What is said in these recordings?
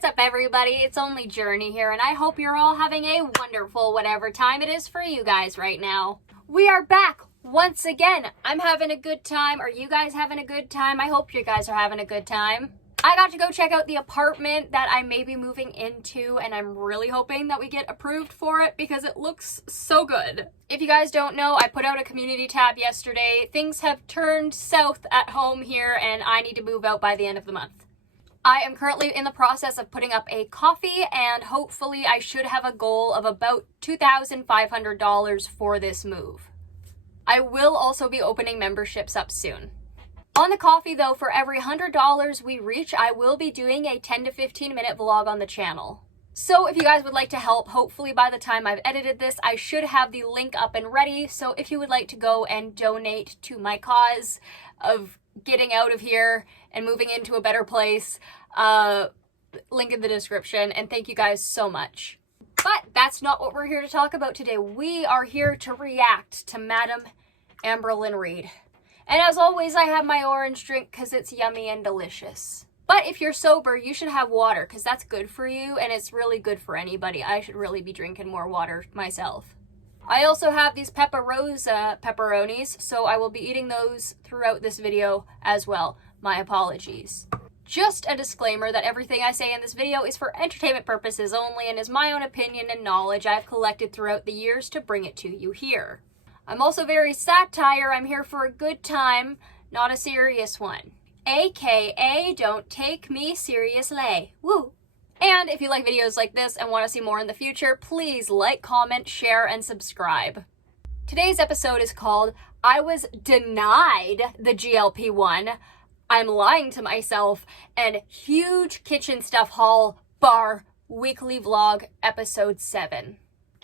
What's up, everybody? It's only Journey here, and I hope you're all having a wonderful whatever time it is for you guys right now. We are back once again. I'm having a good time. Are you guys having a good time? I hope you guys are having a good time. I got to go check out the apartment that I may be moving into, and I'm really hoping that we get approved for it because it looks so good. If you guys don't know, I put out a community tab yesterday. Things have turned south at home here, and I need to move out by the end of the month. I am currently in the process of putting up a coffee, and hopefully I should have a goal of about $2,500 for this move. I will also be opening memberships up soon. On the coffee though, for every $100 we reach, I will be doing a 10 to 15 minute vlog on the channel. So if you guys would like to help, hopefully by the time I've edited this, I should have the link up and ready. So if you would like to go and donate to my cause of getting out of here and moving into a better place, link in the description, and thank you guys so much. But that's not what we're here to talk about today. We are here to react to Madam Amberlynn Reid. And as always, I have my orange drink because it's yummy and delicious. But if you're sober, you should have water because that's good for you, and it's really good for anybody. I should really be drinking more water myself. I also have these Peppa Rosa pepperonis, so I will be eating those throughout this video as well. My apologies. Just a disclaimer that everything I say in this video is for entertainment purposes only and is my own opinion and knowledge I've collected throughout the years to bring it to you here. I'm also very satire. I'm here for a good time, not a serious one. AKA, don't take me seriously. Woo! And if you like videos like this and want to see more in the future, please like, comment, share, and subscribe. Today's episode is called I Was Denied the GLP-1, I'm Lying to Myself, and Huge Kitchen Stuff Haul Bar Weekly Vlog Episode 7.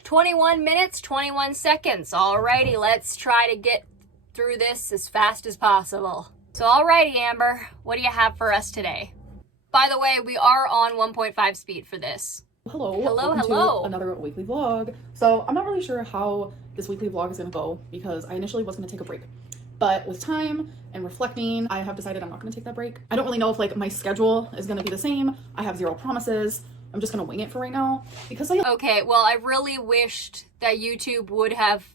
21 minutes, 21 seconds. Alrighty, let's try to get through this as fast as possible. So alrighty, Amber, what do you have for us today? By the way, we are on 1.5 speed for this. Hello. Hello. To another weekly vlog. So I'm not really sure how this weekly vlog is going to go because I initially was going to take a break. But with time and reflecting, I have decided I'm not going to take that break. I don't really know if like my schedule is going to be the same. I have zero promises. I'm just going to wing it for right now because Okay, well, I really wished that YouTube would have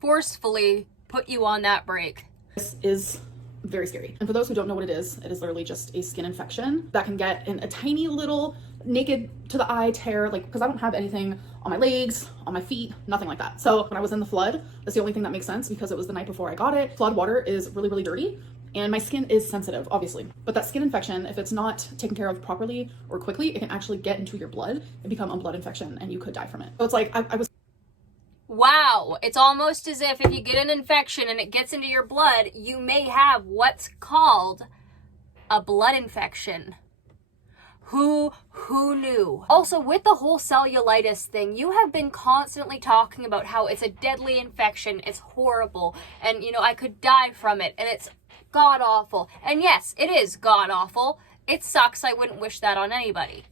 forcefully put you on that break. This is very scary. And for those who don't know what it is literally just a skin infection that can get in a tiny little naked to the eye tear, like, because I don't have anything on my legs, on my feet, nothing like that. So when I was in the flood, that's the only thing that makes sense because it was the night before I got it. Flood water is really, really dirty. And my skin is sensitive, obviously. But that skin infection, if it's not taken care of properly or quickly, it can actually get into your blood and become a blood infection and you could die from it. So it's like, I was... Wow, it's almost as if you get an infection and it gets into your blood, you may have what's called a blood infection. Who knew? Also, with the whole cellulitis thing, you have been constantly talking about how it's a deadly infection, it's horrible, and you know, I could die from it, and it's god-awful. And yes, it is god-awful. It sucks. I wouldn't wish that on anybody.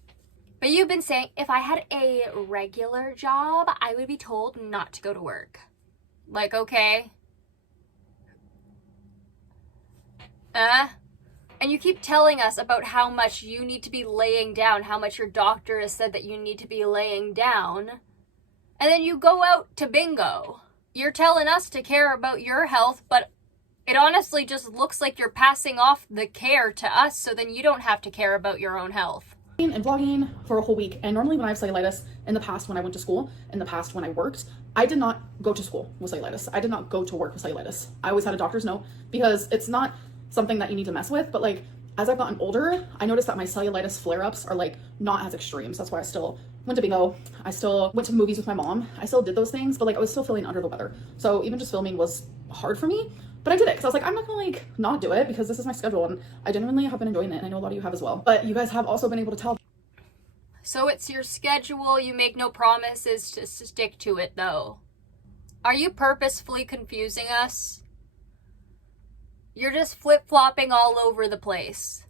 But you've been saying, if I had a regular job, I would be told not to go to work. Like, okay. And you keep telling us about how much you need to be laying down, how much your doctor has said that you need to be laying down. And then you go out to bingo. You're telling us to care about your health, but it honestly just looks like you're passing off the care to us, so then you don't have to care about your own health. And vlogging for a whole week, and normally when I have cellulitis, in the past when I went to school, in the past when I worked, I did not go to school with cellulitis. I did not go to work with cellulitis. I always had a doctor's note because it's not something that you need to mess with, but like as I've gotten older, I noticed that my cellulitis flare-ups are like not as extreme. So that's why I still went to bingo. I still went to movies with my mom. I still did those things, but like I was still feeling under the weather. So even just filming was hard for me. But I did it because I was like, I'm not gonna like not do it because this is my schedule and I genuinely have been enjoying it and I know a lot of you have as well. But you guys have also been able to tell. So it's your schedule, you make no promises to stick to it though. Are you purposefully confusing us? You're just flip-flopping all over the place.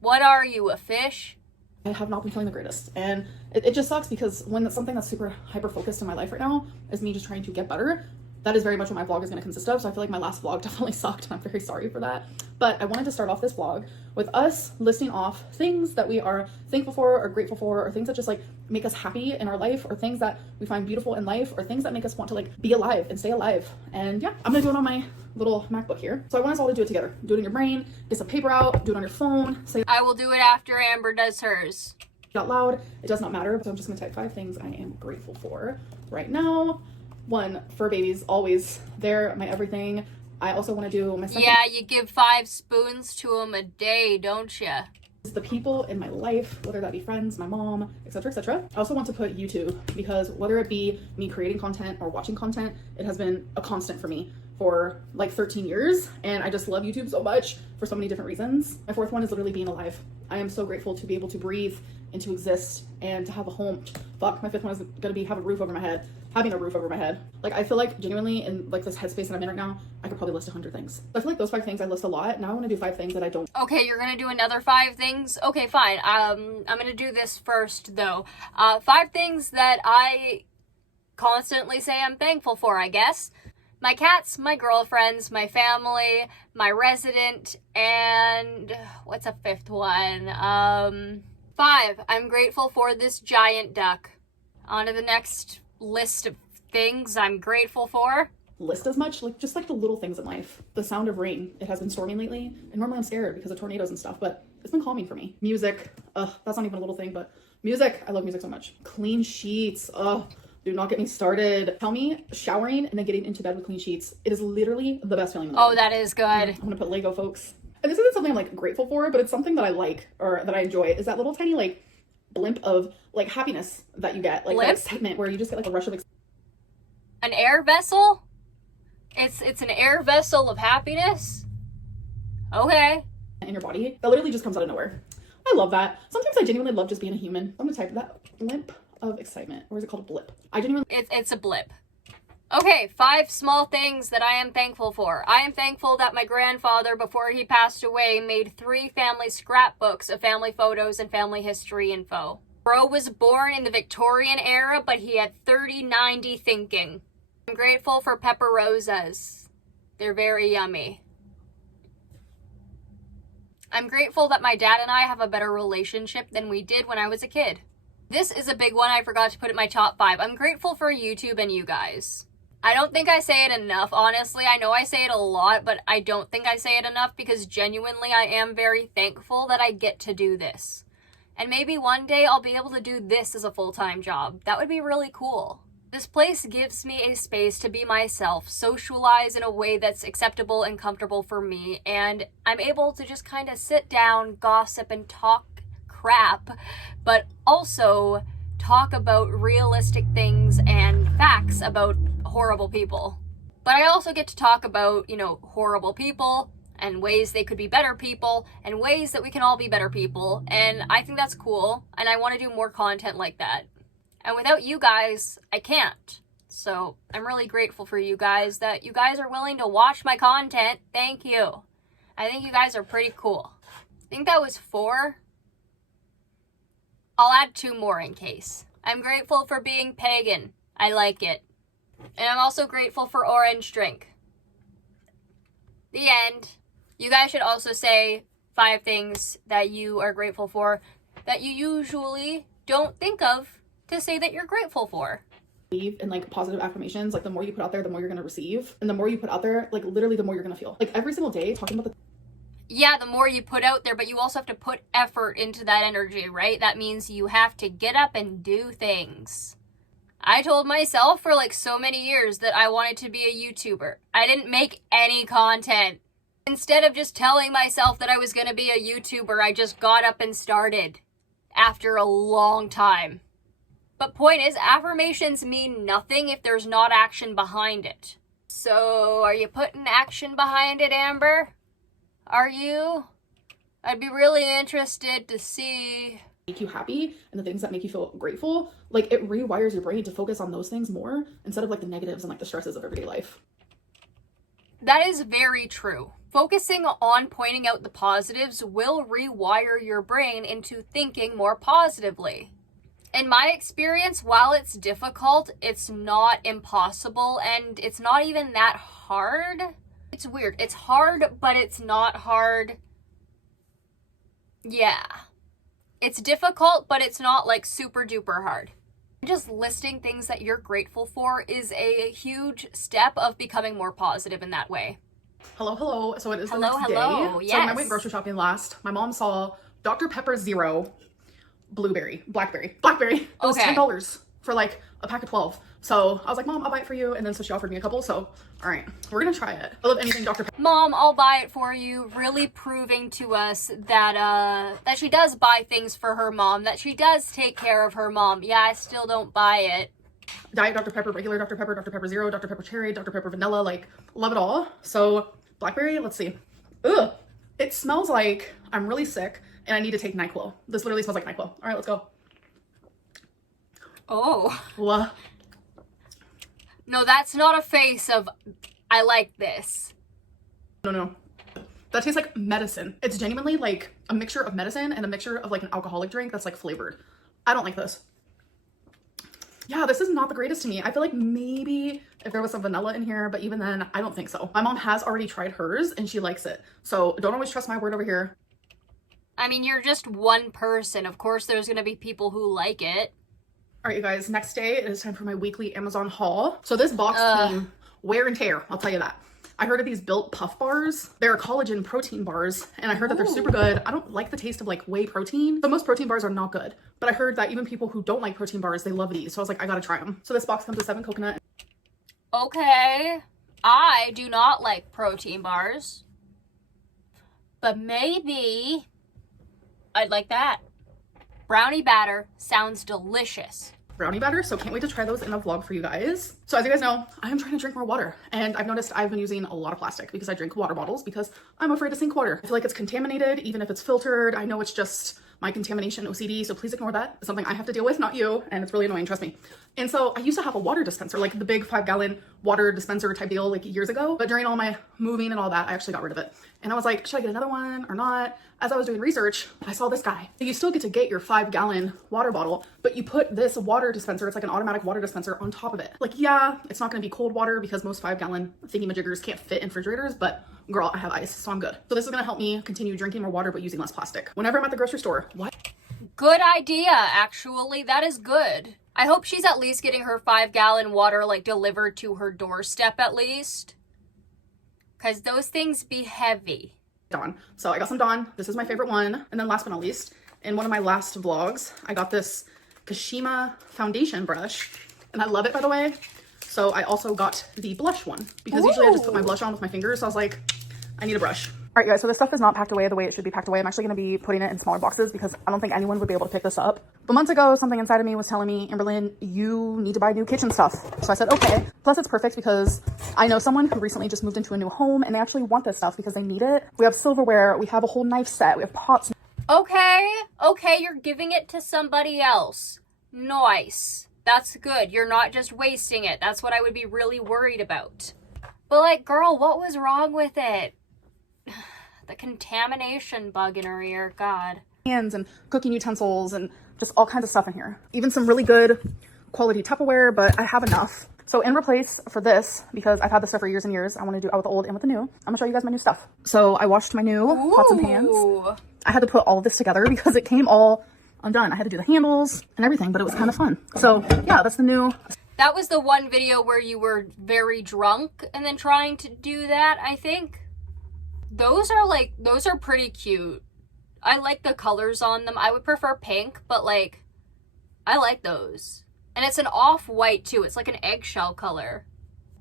What are you, a fish? I have not been feeling the greatest. And it just sucks because when it's something that's super hyper-focused in my life right now is me just trying to get better, that is very much what my vlog is going to consist of. So I feel like my last vlog definitely sucked, and I'm very sorry for that. But I wanted to start off this vlog with us listing off things that we are thankful for or grateful for, or things that just like make us happy in our life, or things that we find beautiful in life, or things that make us want to like be alive and stay alive. And yeah, I'm gonna do it on my little MacBook here. So I want us all to do it together. Do it in your brain, get some paper out, do it on your phone, say I will do it after Amber does hers. out loud. It does not matter. So I'm just gonna type 5 things I am grateful for right now. 1, fur babies, always there, my everything. I also want to do my second. Yeah, you give 5 spoons to them a day, don't you? Is the people in my life, whether that be friends, my mom, etc., etc. I also want to put YouTube, because whether it be me creating content or watching content, it has been a constant for me for like 13 years, and I just love YouTube so much for so many different reasons. My 4th one is literally being alive. I am so grateful to be able to breathe and to exist and to have a home. Fuck, my 5th one is gonna be have a roof over my head. Having a roof over my head. Like, I feel like genuinely in like this headspace that I'm in right now, I could probably list 100 things. I feel like those 5 things I list a lot. Now I want to do 5 things that I don't. Okay, you're gonna do another 5 things? Okay, fine. I'm gonna do this first, though. 5 things that I constantly say I'm thankful for, I guess. My cats, my girlfriends, my family, my resident, and what's a 5th one? 5, I'm grateful for this giant duck. On to the next list of things I'm grateful for. List as much, like just like the little things in life. The sound of rain. It has been storming lately, and normally I'm scared because of tornadoes and stuff, but it's been calming for me. Music. That's not even a little thing, but music. I love music so much. Clean sheets. Do not get me started. Tell me showering and then getting into bed with clean sheets. It is literally the best feeling in the world. Oh, that is good. I'm gonna put Lego, folks. And this isn't something I'm like grateful for, but it's something that I like, or that I enjoy. Is that little tiny like blimp of like happiness that you get, like that excitement where you just get like a rush of an air vessel? It's an air vessel of happiness? Okay. in your body that literally just comes out of nowhere. I love that. Sometimes I genuinely love just being a human. I'm gonna type that blimp of excitement. Or is it called a blip? I genuinely. It's a blip. Okay, 5 small things that I am thankful for. I am thankful that my grandfather, before he passed away, made 3 family scrapbooks of family photos and family history info. Bro was born in the Victorian era, but he had 30/90 thinking. I'm grateful for pepper rosas. They're very yummy. I'm grateful that my dad and I have a better relationship than we did when I was a kid. This is a big one I forgot to put in my top 5. I'm grateful for YouTube and you guys. I don't think I say it enough, honestly. I know I say it a lot, but I don't think I say it enough because genuinely I am very thankful that I get to do this. And maybe one day I'll be able to do this as a full-time job. That would be really cool. This place gives me a space to be myself, socialize in a way that's acceptable and comfortable for me, and I'm able to just kind of sit down, gossip, and talk crap, but also talk about realistic things and facts about horrible people. But I also get to talk about, horrible people and ways they could be better people and ways that we can all be better people. And I think that's cool. And I want to do more content like that. And without you guys, I can't. So I'm really grateful for you guys that you guys are willing to watch my content. Thank you. I think you guys are pretty cool. I think that was 4. I'll add 2 more in case. I'm grateful for being pagan. I like it. And I'm also grateful for orange drink. The end. You guys should also say 5 things that you are grateful for that you usually don't think of to say that you're grateful for. Believe in like positive affirmations. Like the more you put out there, the more you're gonna receive. And the more you put out there, like literally the more you're gonna feel. Like every single day talking about Yeah, the more you put out there, but you also have to put effort into that energy, right? That means you have to get up and do things. I told myself for like so many years that I wanted to be a YouTuber. I didn't make any content. Instead of just telling myself that I was going to be a YouTuber, I just got up and started after a long time. But point is, affirmations mean nothing if there's not action behind it. So, are you putting action behind it, Amber? Are you? I'd be really interested to see. Make you happy and the things that make you feel grateful, like it rewires your brain to focus on those things more instead of like the negatives and like the stresses of everyday life. That is very true. Focusing on pointing out the positives will rewire your brain into thinking more positively. In my experience, while it's difficult, it's not impossible, and it's not even that hard. It's weird. It's hard, but it's not hard. Yeah. It's difficult, but it's not like super duper hard. Just listing things that you're grateful for is a huge step of becoming more positive in that way. Hello. So it is the Hello, next hello. day. Yes. So when I went grocery shopping last, my mom saw Dr. Pepper Zero Blackberry. It was Okay. $10 for like a pack of 12. So I was like, Mom, I'll buy it for you. And then so she offered me a couple. So all right, we're gonna try it. I love anything Dr. Pepper. Mom, I'll buy it for you, really proving to us that that she does buy things for her mom, that she does take care of her mom. Yeah, I still don't buy it. Diet Dr. Pepper, regular Dr. Pepper, Dr. Pepper Zero, Dr. Pepper Cherry, Dr. Pepper Vanilla, like love it all. So Blackberry, let's see. Ugh, it smells like I'm really sick and I need to take NyQuil. This literally smells like NyQuil. All right, let's go. Oh. What? No, that's not a face of, I like this. No. That tastes like medicine. It's genuinely like a mixture of medicine and a mixture of like an alcoholic drink that's like flavored. I don't like this. Yeah, this is not the greatest to me. I feel like maybe if there was some vanilla in here, but even then, I don't think so. My mom has already tried hers and she likes it. So don't always trust my word over here. I mean, you're just one person. Of course, there's going to be people who like it. All right, you guys, next day it is time for my weekly Amazon haul. So this box came wear and tear, I'll tell you that. I heard of these Built Puff bars. They're collagen protein bars, and I heard that they're super good. I don't like the taste of like whey protein, but most protein bars are not good. But I heard that even people who don't like protein bars, they love these. So I was like, I gotta try them. So this box comes with 7 coconut. Okay, I do not like protein bars, but maybe I'd like that. Brownie batter sounds delicious. Brownie batter, so can't wait to try those in a vlog for you guys. So as you guys know, I am trying to drink more water, and I've noticed I've been using a lot of plastic because I drink water bottles because I'm afraid to sink water. I feel like it's contaminated, even if it's filtered. I know it's just my contamination OCD, so please ignore that. It's something I have to deal with, not you, and it's really annoying, trust me. And so I used to have a water dispenser, like the big 5-gallon water dispenser type deal like years ago, but during all my moving and all that, I actually got rid of it. And I was like, should I get another one or not? As I was doing research, I saw this guy. You still get to get your 5-gallon water bottle, but you put this water dispenser, it's like an automatic water dispenser on top of it. Like, yeah, it's not gonna be cold water because most 5-gallon thingy-majiggers can't fit in refrigerators, but girl, I have ice, so I'm good. So this is gonna help me continue drinking more water, but using less plastic. Whenever I'm at the grocery store, what? Good idea, actually. That is good. I hope she's at least getting her 5-gallon water like delivered to her doorstep at least. Cause those things be heavy. Dawn. So I got some Dawn. This is my favorite one. And then last but not least, in one of my last vlogs, I got this Kashima foundation brush. And I love it, by the way. So I also got the blush one because usually I just put my blush on with my fingers. So I was like, I need a brush. All right, guys, so this stuff is not packed away the way it should be packed away. I'm actually going to be putting it in smaller boxes because I don't think anyone would be able to pick this up. But months ago, something inside of me was telling me, Amberlyn, you need to buy new kitchen stuff. So I said, okay. Plus, it's perfect because I know someone who recently just moved into a new home and they actually want this stuff because they need it. We have silverware. We have a whole knife set. We have pots. Okay, you're giving it to somebody else. Nice. That's good. You're not just wasting it. That's what I would be really worried about. But like, girl, what was wrong with it? The contamination bug in her ear, God. Hands and cooking utensils and just all kinds of stuff in here. Even some really good quality Tupperware, but I have enough. So in replace for this, because I've had this stuff for years and years, I want to do out with the old and with the new. I'm gonna show you guys my new stuff. So I washed my new pots and pans. I had to put all of this together because it came all undone. I had to do the handles and everything, but it was kind of fun. So yeah, that's the new. That was the one video where you were very drunk and then trying to do that, I think. Those are pretty cute. I like the colors on them. I would prefer pink, but like, I like those. And it's an off-white too. It's like an eggshell color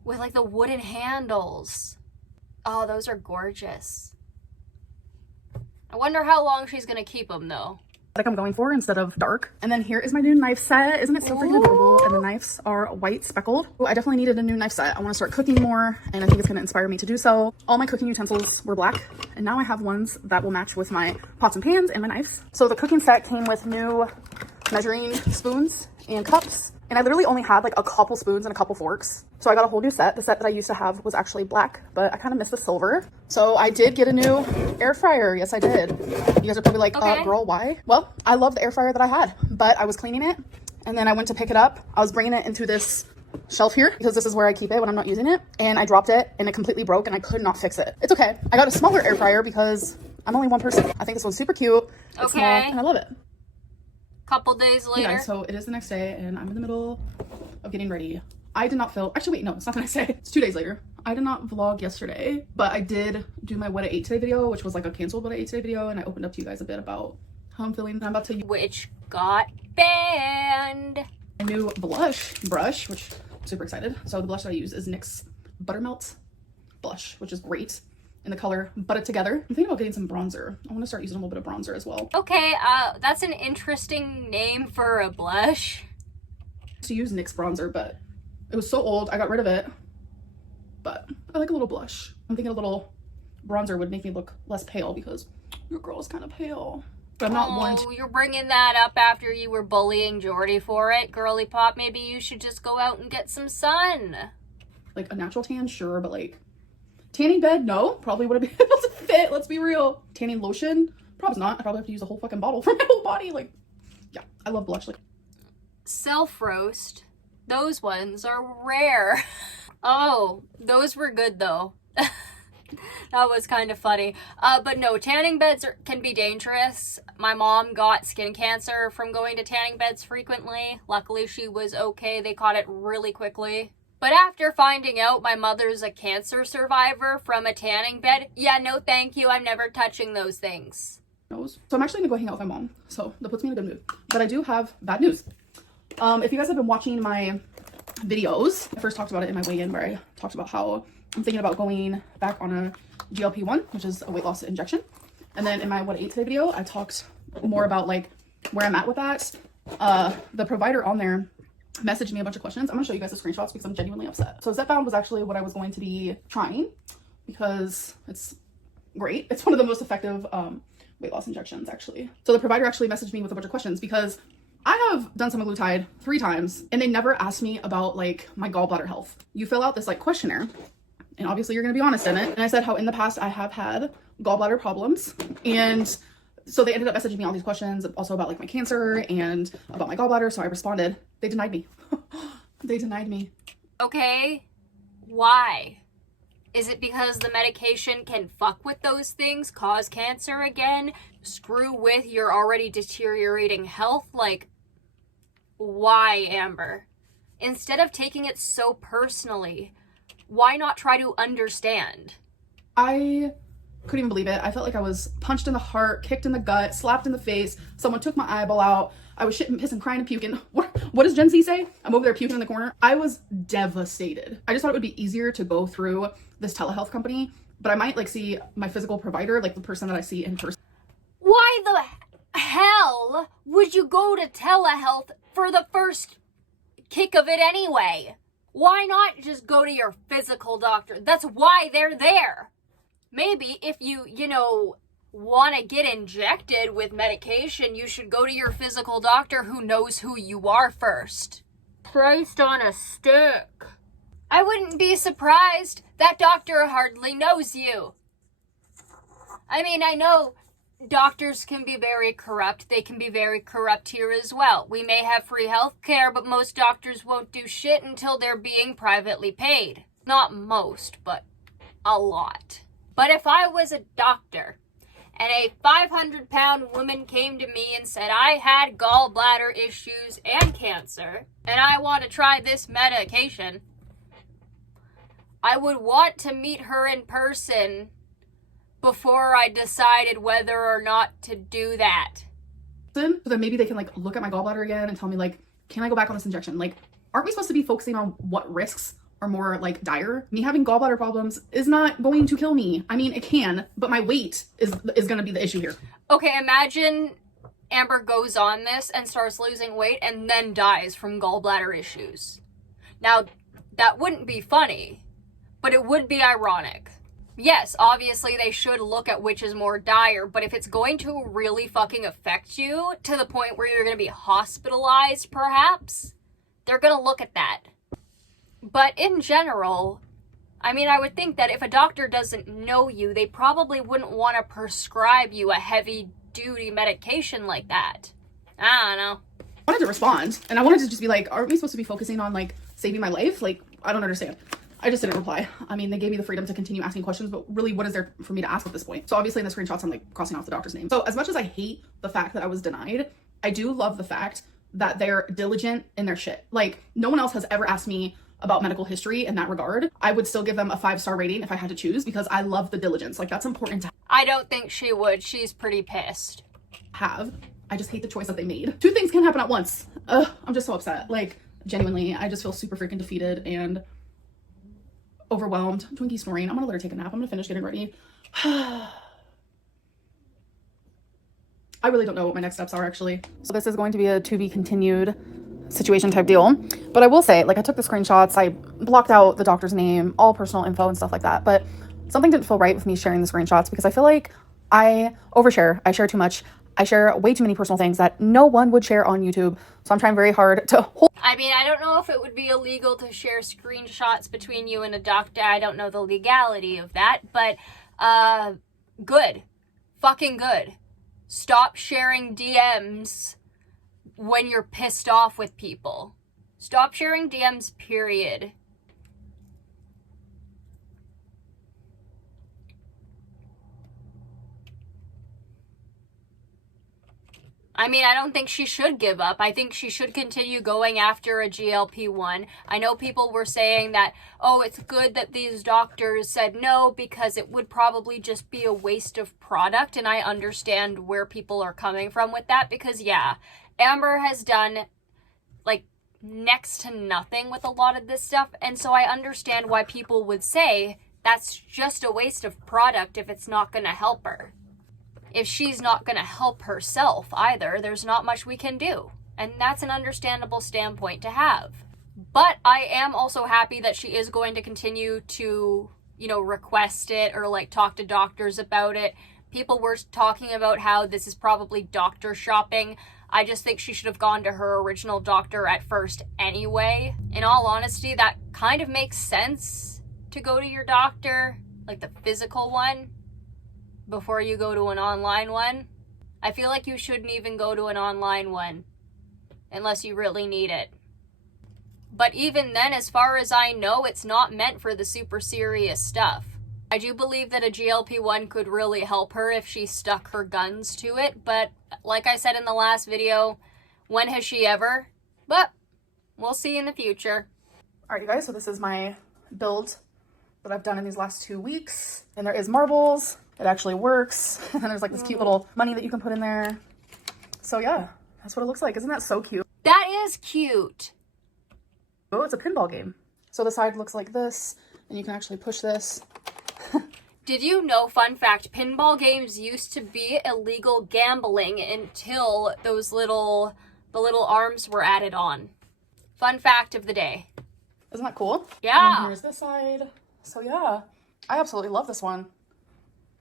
with like the wooden handles. Oh, those are gorgeous. I wonder how long she's gonna keep them though. Like I'm going for instead of dark. And then here is my new knife set. Isn't it so freaking adorable? And the knives are white speckled. Ooh, I definitely needed a new knife set. I want to start cooking more and I think it's going to inspire me to do so. All my cooking utensils were black and now I have ones that will match with my pots and pans and my knives. So the cooking set came with new measuring spoons and cups. And I literally only had like a couple spoons and a couple forks. So I got a whole new set. The set that I used to have was actually black, but I kind of missed the silver. So I did get a new air fryer. Yes, I did. You guys are probably like, girl, why? Well, I love the air fryer that I had, but I was cleaning it and then I went to pick it up. I was bringing it into this shelf here because this is where I keep it when I'm not using it, and I dropped it and it completely broke and I could not fix it. It's okay. I got a smaller air fryer because I'm only one person. I think this one's super cute. It's small and I love it. Couple days later. Hey guys, so it is the next day and I'm in the middle of getting ready. I did not film, actually wait, no, it's not the next day. It's 2 days later. I did not vlog yesterday, but I did do my what I ate today video, which was like a canceled what I ate today video, and I opened up to you guys a bit about how I'm feeling. I'm about to use which got banned. a new blush brush, which I'm super excited. So the blush that I use is NYX Buttermelt blush, which is great in the color Butt It Together. I'm thinking about getting some bronzer. I want to start using a little bit of bronzer as well. Okay, that's an interesting name for a blush. To use NYX bronzer, but it was so old, I got rid of it. But I like a little blush. I'm thinking a little bronzer would make me look less pale because your girl is kind of pale. But I'm not one to... You're bringing that up after you were bullying Jordy for it. Girly pop, maybe you should just go out and get some sun. Like a natural tan, sure, but like tanning bed, no. Probably wouldn't be able to fit, let's be real. Tanning lotion, probably not. I probably have to use a whole fucking bottle for my whole body. Like, yeah, I love blush. Like, self-roast, those ones are rare. Oh, those were good though. That was kind of funny. But no, tanning beds can be dangerous. My mom got skin cancer from going to tanning beds frequently. Luckily, she was okay. They caught it really quickly. But after finding out my mother's a cancer survivor from a tanning bed, yeah, no thank you. I'm never touching those things. So I'm actually gonna go hang out with my mom. So that puts me in a good mood. But I do have bad news. If you guys have been watching my videos, I first talked about it in my weigh-in where I talked about how I'm thinking about going back on a GLP-1, which is a weight loss injection. And then in my What I Ate Today video, I talked more about like where I'm at with that. The provider on there messaged me a bunch of questions. I'm gonna show you guys the screenshots because I'm genuinely upset. So Zepbound was actually what I was going to be trying because it's great. It's one of the most effective weight loss injections actually. So the provider actually messaged me with a bunch of questions because I have done semaglutide 3 times and they never asked me about like my gallbladder health. You fill out this like questionnaire and obviously you're going to be honest in it. And I said how in the past I have had gallbladder problems, and so they ended up messaging me all these questions also about like my cancer and about my gallbladder. So I responded. They denied me. They denied me. Okay, why? Is it because the medication can fuck with those things, cause cancer again, screw with your already deteriorating health? Like, why, Amber? Instead of taking it so personally, why not try to understand? I couldn't even believe it. I felt like I was punched in the heart, kicked in the gut, slapped in the face. Someone took my eyeball out. I was shitting, pissing, crying, and puking. What does Gen Z say? I'm over there puking in the corner. I was devastated. I just thought it would be easier to go through this telehealth company, but I might like see my physical provider, like the person that I see in person. Why the hell would you go to telehealth for the first kick of it anyway? Why not just go to your physical doctor? That's why they're there. Maybe if you want to get injected with medication, you should go to your physical doctor who knows who you are first. Christ on a stick. I wouldn't be surprised. That doctor hardly knows you. I mean, I know doctors can be very corrupt. They can be very corrupt here as well. We may have free health care, but most doctors won't do shit until they're being privately paid. Not most, but a lot. But if I was a doctor and a 500-pound woman came to me and said I had gallbladder issues and cancer and I want to try this medication, I would want to meet her in person before I decided whether or not to do that. So then maybe they can like look at my gallbladder again and tell me like, can I go back on this injection? Like, aren't we supposed to be focusing on what risks are more like dire? Me having gallbladder problems is not going to kill me. I mean, it can, but my weight is going to be the issue here. Okay, imagine Amber goes on this and starts losing weight and then dies from gallbladder issues. Now, that wouldn't be funny, but it would be ironic. Yes, obviously they should look at which is more dire, but if it's going to really fucking affect you to the point where you're going to be hospitalized, perhaps, they're going to look at that. But in general, I mean, I would think that if a doctor doesn't know you, they probably wouldn't want to prescribe you a heavy-duty medication like that. I don't know. wanted to respond, and I wanted to just be like, aren't we supposed to be focusing on like saving my life? Like, I don't understand. I just didn't reply. I mean, they gave me the freedom to continue asking questions, but really, what is there for me to ask at this point? So obviously in the screenshots, I'm like crossing off the doctor's name. So as much as I hate the fact that I was denied, I do love the fact that they're diligent in their shit. Like, no one else has ever asked me about medical history in that regard. I would still give them a 5-star rating if I had to choose, because I love the diligence. Like, that's important to I don't think she would. She's pretty pissed. have. I just hate the choice that they made. Two things can happen at once. I'm just so upset. Like, genuinely, I just feel super freaking defeated and overwhelmed. Twinkie snoring. I'm gonna let her take a nap. I'm gonna finish getting ready. I really don't know what my next steps are, actually. So this is going to be a to be continued situation type deal. But I will say, like, I took the screenshots, I blocked out the doctor's name, all personal info and stuff like that. But something didn't feel right with me sharing the screenshots, because I feel like I overshare. I share too much. I share way too many personal things that no one would share on YouTube. So I'm trying very hard to hold. I mean, I don't know if it would be illegal to share screenshots between you and a doctor. I don't know the legality of that, but good. Fucking good. Stop sharing DMs when you're pissed off with people. Stop sharing DMs, period. I mean, I don't think she should give up. I think she should continue going after a GLP-1. I know people were saying that, oh, it's good that these doctors said no because it would probably just be a waste of product. And I understand where people are coming from with that, because, yeah, Amber has done, like, next to nothing with a lot of this stuff. And so I understand why people would say that's just a waste of product if it's not going to help her. If she's not going to help herself either, there's not much we can do. And that's an understandable standpoint to have. But I am also happy that she is going to continue to, you know, request it or like talk to doctors about it. People were talking about how this is probably doctor shopping. I just think she should have gone to her original doctor at first anyway. In all honesty, that kind of makes sense to go to your doctor, like the physical one, before you go to an online one. I feel like you shouldn't even go to an online one unless you really need it. But even then, as far as I know, it's not meant for the super serious stuff. I do believe that a GLP-1 could really help her if she stuck her guns to it, but like I said in the last video, when has she ever? But we'll see in the future. All right, you guys, so this is my build that I've done in these last 2 weeks. And there is marbles. It actually works. And there's like this cute little money that you can put in there. So yeah, that's what it looks like. Isn't that so cute? That is cute. Oh, it's a pinball game. So the side looks like this, and you can actually push this. Did you know, fun fact, pinball games used to be illegal gambling until those the little arms were added on. Fun fact of the day. Isn't that cool? Yeah. And here's this side. So yeah, I absolutely love this one.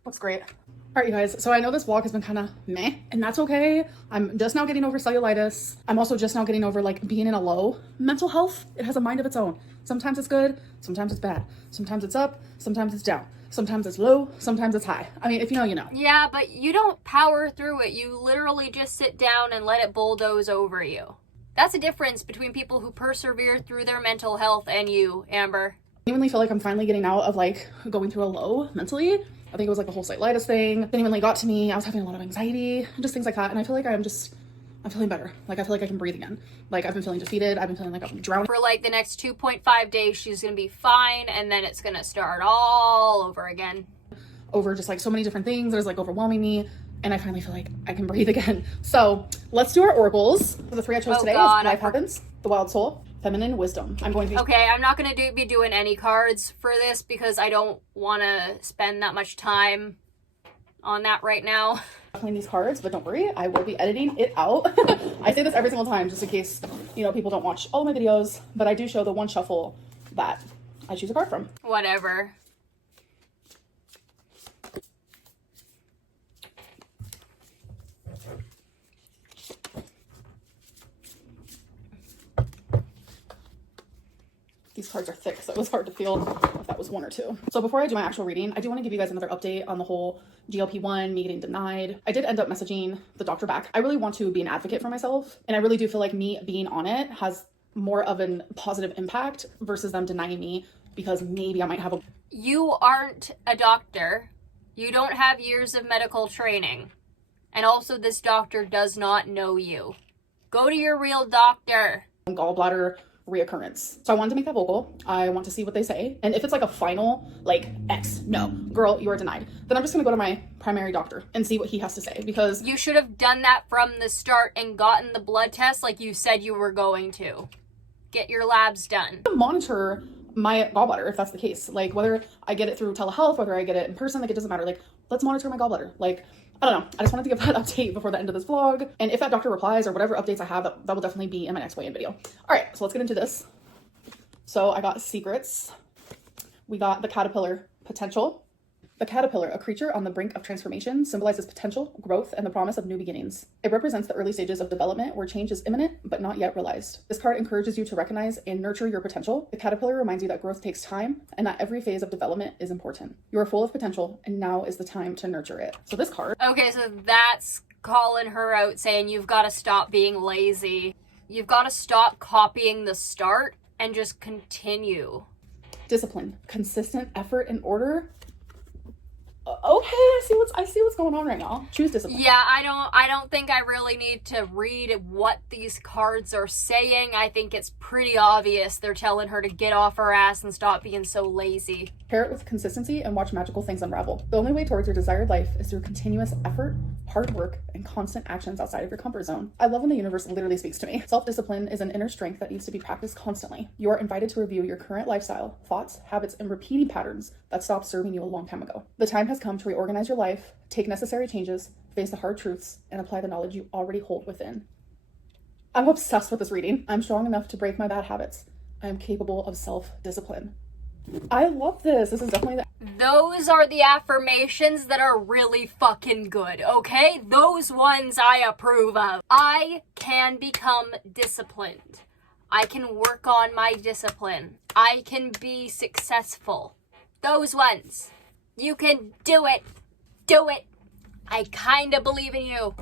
Looks great. All right, you guys, so I know this vlog has been kind of meh, and that's okay. I'm just now getting over cellulitis. I'm also just now getting over like being in a low mental health. It has a mind of its own. Sometimes it's good, sometimes it's bad. Sometimes it's up, sometimes it's down. Sometimes it's low, sometimes it's high. I mean, if you know, you know. Yeah, but you don't power through it. You literally just sit down and let it bulldoze over you. That's a difference between people who persevere through their mental health and you, Amber. I genuinely feel like I'm finally getting out of like going through a low mentally. I think it was like the whole cellulitis thing. Genuinely got to me. I was having a lot of anxiety, just things like that. And I feel like I'm feeling better. Like I feel like I can breathe again. Like I've been feeling defeated. I've been feeling like I'm drowning. For like the next 2.5 days, she's going to be fine. And then it's going to start all over again. Over just like so many different things that is like overwhelming me. And I finally feel like I can breathe again. So let's do our oracles. The three I chose today is Life Happens, The Wild Soul, Feminine Wisdom. I'm going to be... Okay, I'm not going to be doing any cards for this because I don't want to spend that much time on that right now. Playing these cards, but don't worry, I will be editing it out. I say this every single time just in case, you know, people don't watch all of my videos, but I do show the one shuffle that I choose a card from. Whatever. These cards are thick, so it was hard to feel if that was one or two. So before I do my actual reading, I do want to give you guys another update on the whole GLP-1, me getting denied. I did end up messaging the doctor back. I really want to be an advocate for myself, and I really do feel like me being on it has more of a positive impact versus them denying me because maybe I might have a... You aren't a doctor. You don't have years of medical training. And also this doctor does not know you. Go to your real doctor. Gallbladder reoccurrence. So I wanted to make that vocal. I want to see what they say. And if it's like a final, like, X, no, girl, you are denied, then I'm just going to go to my primary doctor and see what he has to say, because... You should have done that from the start and gotten the blood test like you said you were going to. Get your labs done. Monitor my gallbladder if that's the case. Like, whether I get it through telehealth, whether I get it in person, like, it doesn't matter. Like, let's monitor my gallbladder. Like, I don't know. I just wanted to give that update before the end of this vlog. And if that doctor replies or whatever updates I have, that will definitely be in my next weigh-in video. All right, so let's get into this. So I got secrets. We got the caterpillar, potential. The caterpillar, a creature on the brink of transformation, symbolizes potential, growth, and the promise of new beginnings. It represents the early stages of development where change is imminent but not yet realized. This card encourages you to recognize and nurture your potential. The caterpillar reminds you that growth takes time and that every phase of development is important. You are full of potential and now is the time to nurture it. So this card... Okay, so that's calling her out, saying you've got to stop being lazy. You've got to stop copying the start and just continue. Discipline, consistent effort and order. Okay, I see what's going on right now. Choose discipline. Yeah, I don't think I really need to read what these cards are saying. I think it's pretty obvious they're telling her to get off her ass and stop being so lazy. Pair it with consistency and watch magical things unravel. The only way towards your desired life is through continuous effort, hard work, and constant actions outside of your comfort zone. I love when the universe literally speaks to me. Self-discipline is an inner strength that needs to be practiced constantly. You are invited to review your current lifestyle, thoughts, habits, and repeating patterns that stopped serving you a long time ago. The time has come to reorganize your life, take necessary changes, face the hard truths, and apply the knowledge you already hold within. I'm obsessed with this reading. I'm strong enough to break my bad habits. I am capable of self-discipline. I love this. This is definitely Those are the affirmations that are really fucking good, okay? Those ones I approve of. I can become disciplined. I can work on my discipline. I can be successful. Those ones. You can do it. Do it. I kind of believe in you.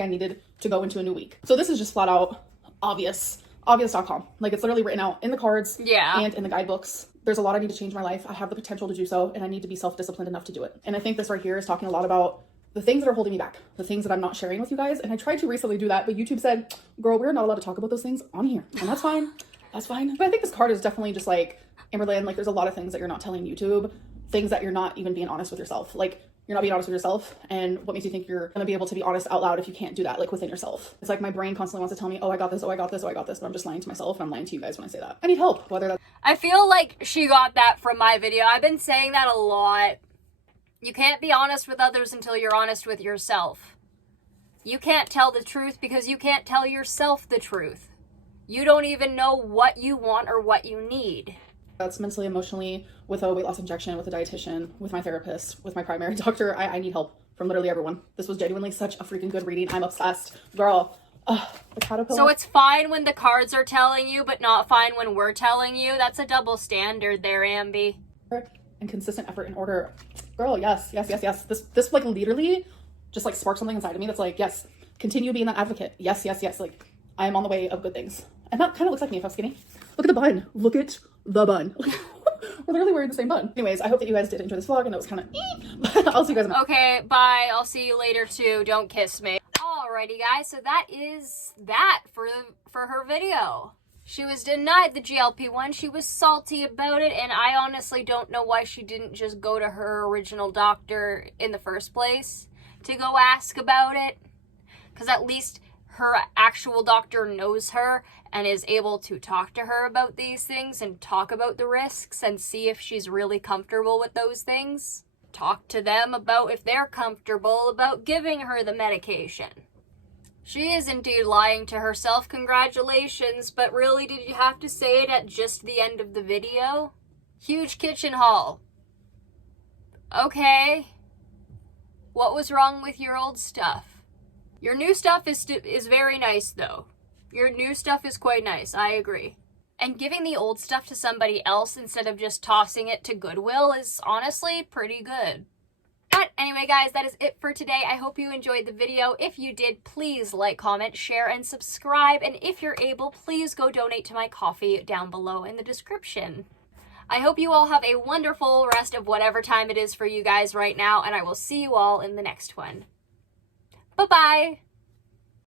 I needed to go into a new week. So this is just flat out obvious.com. Like, it's literally written out in the cards and in the guidebooks. There's a lot I need to change in my life. I have the potential to do so, and I need to be self-disciplined enough to do it. And I think this right here is talking a lot about the things that are holding me back, the things that I'm not sharing with you guys. And I tried to recently do that, but YouTube said, girl, we're not allowed to talk about those things on here. And that's fine. That's fine. But I think this card is definitely just like, Amberlynn, like, there's a lot of things that you're not telling YouTube, things that you're not even being honest with yourself. Like, you're not being honest with yourself, and what makes you think you're gonna be able to be honest out loud if you can't do that, like, within yourself? It's like my brain constantly wants to tell me, oh, I got this, oh, I got this, oh, I got this, but I'm just lying to myself, and I'm lying to you guys when I say that. I need help, whether that's... I feel like she got that from my video. I've been saying that a lot. You can't be honest with others until you're honest with yourself. You can't tell the truth because you can't tell yourself the truth. You don't even know what you want or what you need. That's mentally, emotionally, with a weight loss injection, with a dietitian, with my therapist, with my primary doctor. I need help from literally everyone. This was genuinely such a freaking good reading. I'm obsessed. Girl, the caterpillar. So it's fine when the cards are telling you, but not fine when we're telling you? That's a double standard there, Ambi. And consistent effort and order. Girl, yes. This like literally just like sparked something inside of me that's like, yes, continue being that advocate. Yes. Like, I am on the way of good things. And that kind of looks like me if I'm skinny. Look at the bun. Look at the bun. We're literally wearing the same bun. Anyways, I hope that you guys did enjoy this vlog, and it was kind of but I'll see you guys in a... Okay, bye. I'll see you later too. Don't kiss me. Alrighty, guys. So that is that for her video. She was denied the GLP-1. She was salty about it, and I honestly don't know why she didn't just go to her original doctor in the first place to go ask about it. Because at least her actual doctor knows her and is able to talk to her about these things and talk about the risks and see if she's really comfortable with those things. Talk to them about if they're comfortable about giving her the medication. She is indeed lying to herself. Congratulations, but really, did you have to say it at just the end of the video? Huge kitchen haul. Okay. What was wrong with your old stuff? Your new stuff is very nice, though. Your new stuff is quite nice. I agree. And giving the old stuff to somebody else instead of just tossing it to Goodwill is honestly pretty good. But anyway, guys, that is it for today. I hope you enjoyed the video. If you did, please like, comment, share, and subscribe. And if you're able, please go donate to my coffee down below in the description. I hope you all have a wonderful rest of whatever time it is for you guys right now, and I will see you all in the next one. Bye-bye!